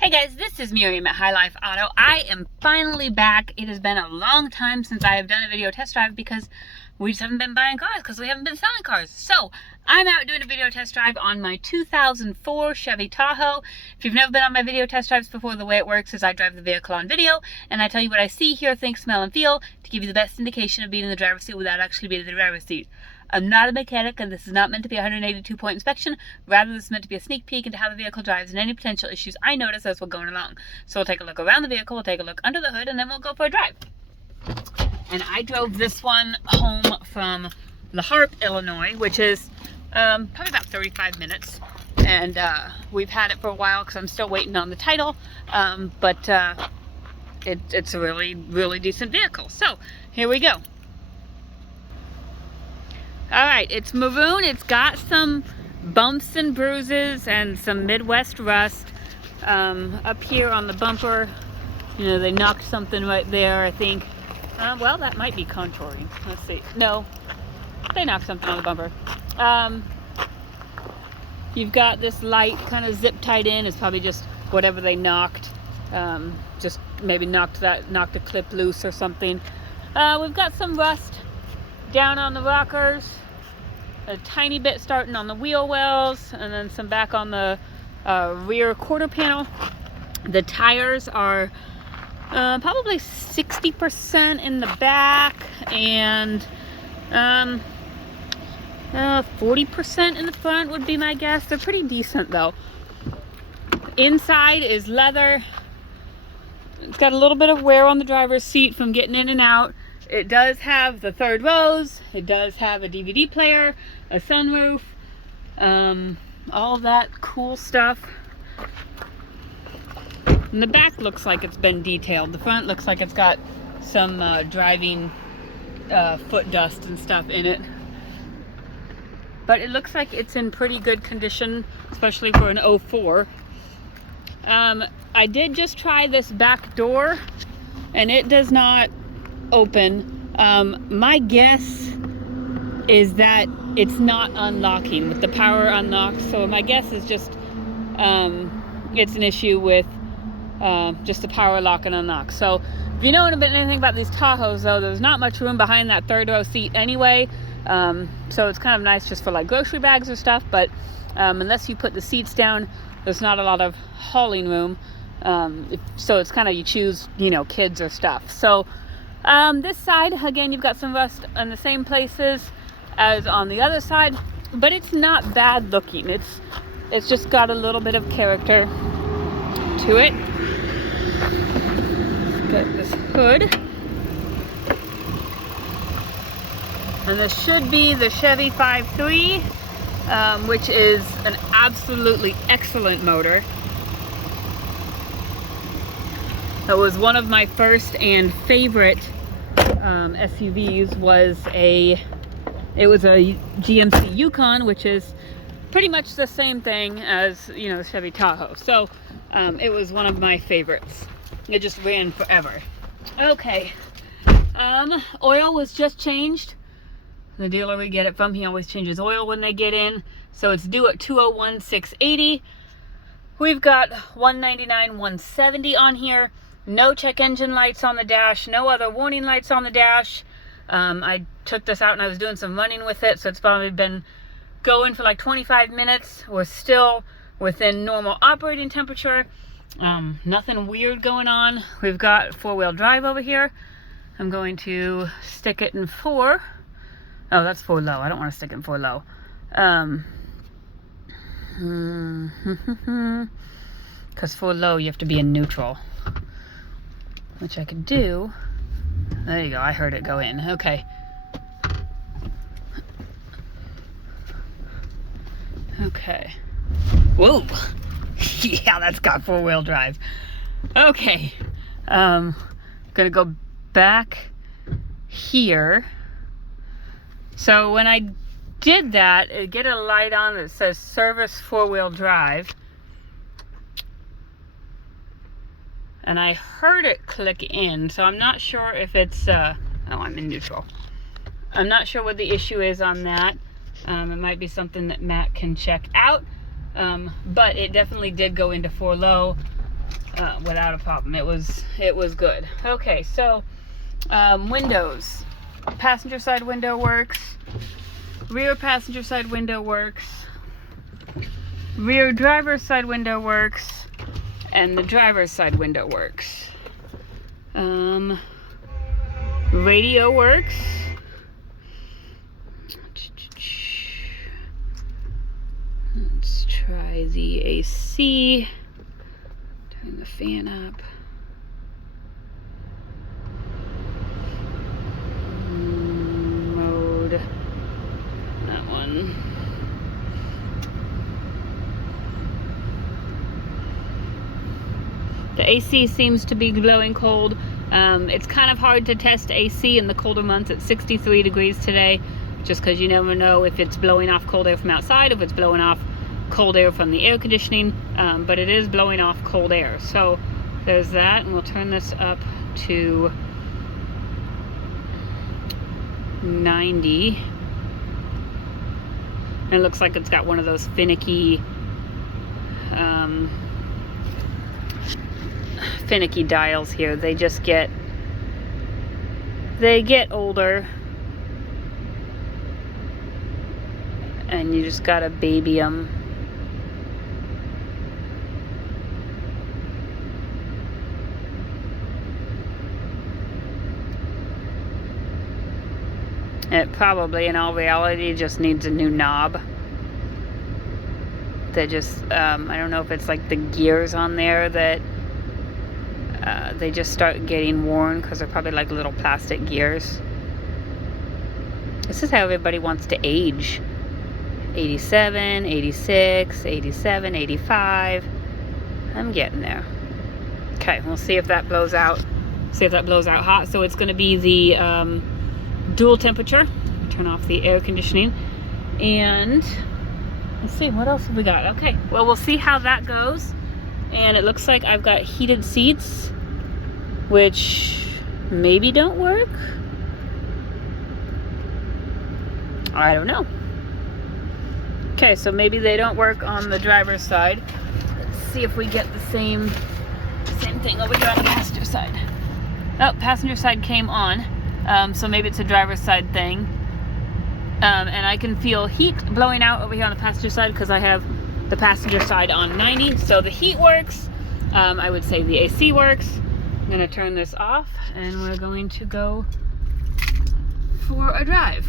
Hey guys, this is Miriam at High Life Auto. I am finally back. It has been a long time since I have done a video test drive because we just haven't been buying cars because we haven't been selling cars. So I'm out doing a video test drive on my 2004 Chevy Tahoe. If you've never been on my video test drives before, the way it works is I drive the vehicle on video and I tell you what I see, hear, think, smell, and feel to give you the best indication of being in the driver's seat without actually being in the driver's seat. I'm not a mechanic, and this is not meant to be a 182-point inspection. Rather, this is meant to be a sneak peek into how the vehicle drives and any potential issues I notice as we're going along. So we'll take a look around the vehicle, we'll take a look under the hood, and then we'll go for a drive. And I drove this one home from La Harpe, Illinois, which is probably about 35 minutes. And we've had it for a while because I'm still waiting on the title. But it's a really, really decent vehicle. So here we go. Alright, it's maroon. It's got some bumps and bruises and some Midwest rust. Up here on the bumper, you know, they knocked something right there, I think. Well, that might be contouring. Let's see. No, they knocked something on the bumper. You've got this light kind of zip tied in. It's probably just whatever they knocked. Just maybe knocked the clip loose or something. We've got some rust down on the rockers, a tiny bit starting on the wheel wells, and then some back on the rear quarter panel. The tires are probably 60% in the back and 40% in the front would be my guess. They're pretty decent though. Inside is leather. It's got a little bit of wear on the driver's seat from getting in and out. It does have the third rows. It does have a DVD player, a sunroof, all that cool stuff. And the back looks like it's been detailed. The front looks like it's got some driving foot dust and stuff in it. But it looks like it's in pretty good condition, especially for an 04. I did just try this back door, and it does not open. My guess is that it's not unlocking with the power unlocked, so my guess is just it's an issue with just the power lock and unlock. So if you know anything about these Tahoes though, there's not much room behind that third row seat anyway, so it's kind of nice just for like grocery bags or stuff, but unless you put the seats down, there's not a lot of hauling room. So it's kind of, you choose, you know, kids or stuff. So this side, again, you've got some rust in the same places as on the other side, but it's not bad looking. It's just got a little bit of character to it. Got this hood. And this should be the Chevy 5.3, which is an absolutely excellent motor. That was one of my first and favorite SUVs. It was a GMC Yukon, which is pretty much the same thing as, you know, Chevy Tahoe. So it was one of my favorites. It just ran forever. Okay, oil was just changed. The dealer we get it from, he always changes oil when they get in. So it's due at 201,680. We've got 199, 170 on here. No check engine lights on the dash, no other warning lights on the dash. I took this out and I was doing some running with it, so it's probably been going for like 25 minutes. We're still within normal operating temperature. Nothing weird going on. We've got four-wheel drive over here. I'm going to stick it in 4. Oh, that's 4 low. I don't want to stick it in 4 low. Because 4 low, you have to be in neutral, which I could do. There you go, I heard it go in. Okay. Okay. Whoa. Yeah, that's got 4-wheel drive. Okay. Gonna go back here. So when I did that, it get a light on that says service 4-wheel drive. And I heard it click in, so I'm not sure if it's, oh, I'm in neutral. I'm not sure what the issue is on that. It might be something that Matt can check out. But it definitely did go into 4 low. without a problem. It was good. Okay, so windows. Passenger side window works. Rear passenger side window works. Rear driver's side window works. And the driver's side window works. Radio works. Let's try the AC. Turn the fan up. Mode. That one. The AC seems to be blowing cold. It's kind of hard to test AC in the colder months. It's 63 degrees today, just because you never know if it's blowing off cold air from outside, if it's blowing off cold air from the air conditioning, but it is blowing off cold air. So there's that, and we'll turn this up to 90. And it looks like it's got one of those finicky dials here. They get older, and you just gotta baby them. It probably, in all reality, just needs a new knob. They just, I don't know if it's like the gears on there that they just start getting worn, because they're probably like little plastic gears. This is how everybody wants to age. 87, 86, 87, 85. I'm getting there. Okay, we'll see if that blows out. See if that blows out hot. So it's going to be the dual temperature. Turn off the air conditioning, and let's see what else have we got. Okay, well, we'll see how that goes. And it looks like I've got heated seats, which maybe don't work. I don't know. Okay, so maybe they don't work on the driver's side. Let's see if we get the same thing over here on the passenger side. Oh, passenger side came on. So maybe it's a driver's side thing. And I can feel heat blowing out over here on the passenger side because I have the passenger side on 90. So the heat works. I would say the AC works. I'm going to turn this off, and we're going to go for a drive.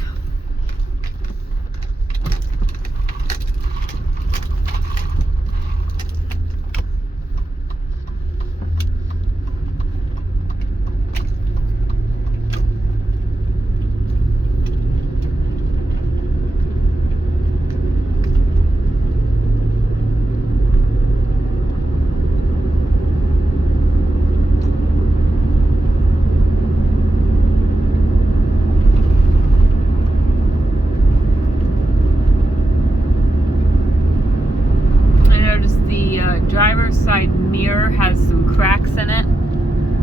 Driver's side mirror has some cracks in it.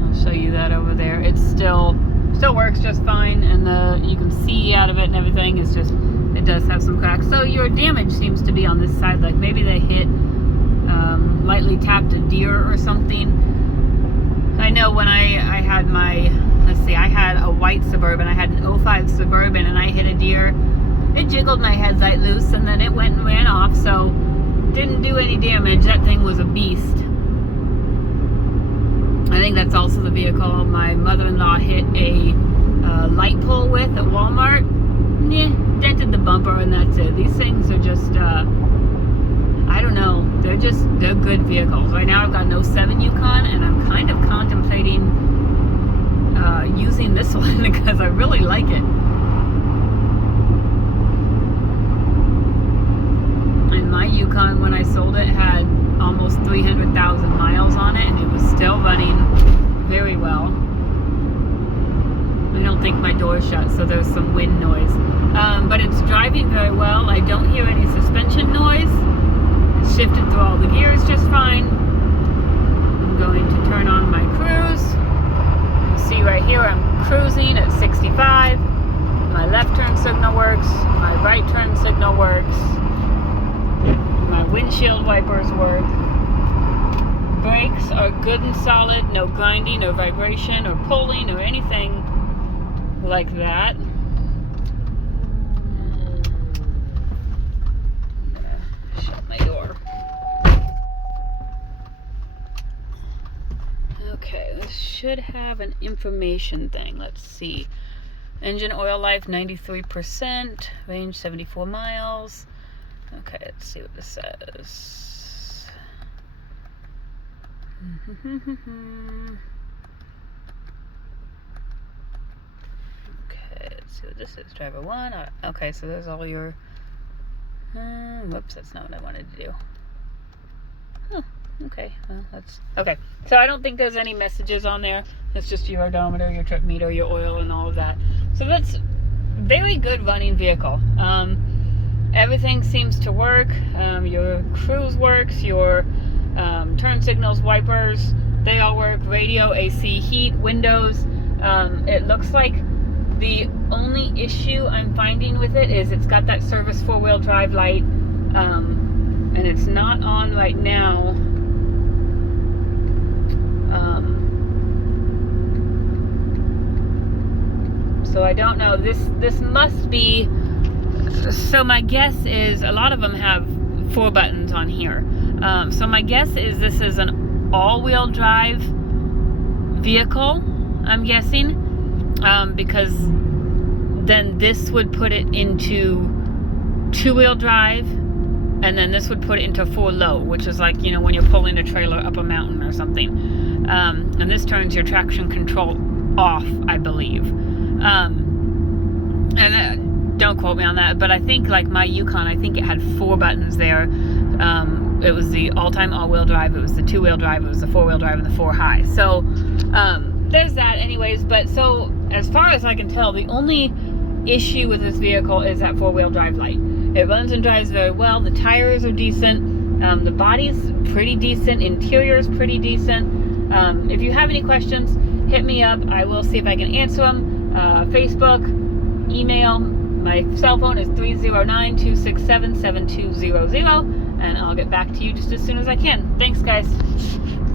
I'll show you that over there. It still works just fine, and you can see out of it and everything. It's just, it does have some cracks. So your damage seems to be on this side. Like maybe they hit, lightly tapped a deer or something. I know when I had my, let's see, I had a white Suburban. I had an 05 Suburban, and I hit a deer. It jiggled my headlight loose, and then it went and ran off. So didn't do any damage. That thing was a beast. I think that's also the vehicle my mother-in-law hit a light pole with at Walmart. Dented the bumper, and that's it. These things are just, I don't know. They're good vehicles. Right now I've got an 07 Yukon, and I'm kind of contemplating using this one because I really like it. And my Yukon, when I sold it, had almost 300,000 miles on it, and it was still running very well. I don't think my door's shut, so there's some wind noise. But it's driving very well. I don't hear any suspension noise. It's shifted through all the gears just fine. I'm going to turn on my cruise. You see right here I'm cruising at 65. My left turn signal works. My right turn signal works. My windshield wipers work. brakes are good and solid, no grinding, no vibration, or pulling, or anything like that. I'm gonna shut my door. Okay, this should have an information thing. Let's see. Engine oil life 93%, range 74 miles. Okay, let's see what this says. Okay, let's see what this is. Driver 1. Okay, so there's all your... whoops, that's not what I wanted to do. Huh, okay, well, that's... Okay, so I don't think there's any messages on there. It's just your odometer, your trip meter, your oil, and all of that. So that's very good running vehicle. Everything seems to work. Your cruise works, your turn signals, wipers, they all work. Radio, AC, heat, windows. It looks like the only issue I'm finding with it is it's got that service 4-wheel drive light, and it's not on right now. So I don't know. This must be... So my guess is a lot of them have 4 buttons on here. So my guess is this is an all-wheel drive vehicle, I'm guessing, because then this would put it into 2-wheel drive, and then this would put it into 4-low, which is like, you know, when you're pulling a trailer up a mountain or something. And this turns your traction control off, I believe. Don't quote me on that, but I think like my Yukon, I think it had 4 buttons there. It was the all-time all-wheel drive, it was the 2-wheel drive, it was the 4-wheel drive, and the 4-high. So there's that anyways. But so as far as I can tell, the only issue with this vehicle is that 4-wheel drive light. It runs and drives very well. The tires are decent. The body's pretty decent. Interior's pretty decent. If you have any questions, hit me up. I will see if I can answer them. Facebook, email. My cell phone is 309-267-7200, and I'll get back to you just as soon as I can. Thanks, guys.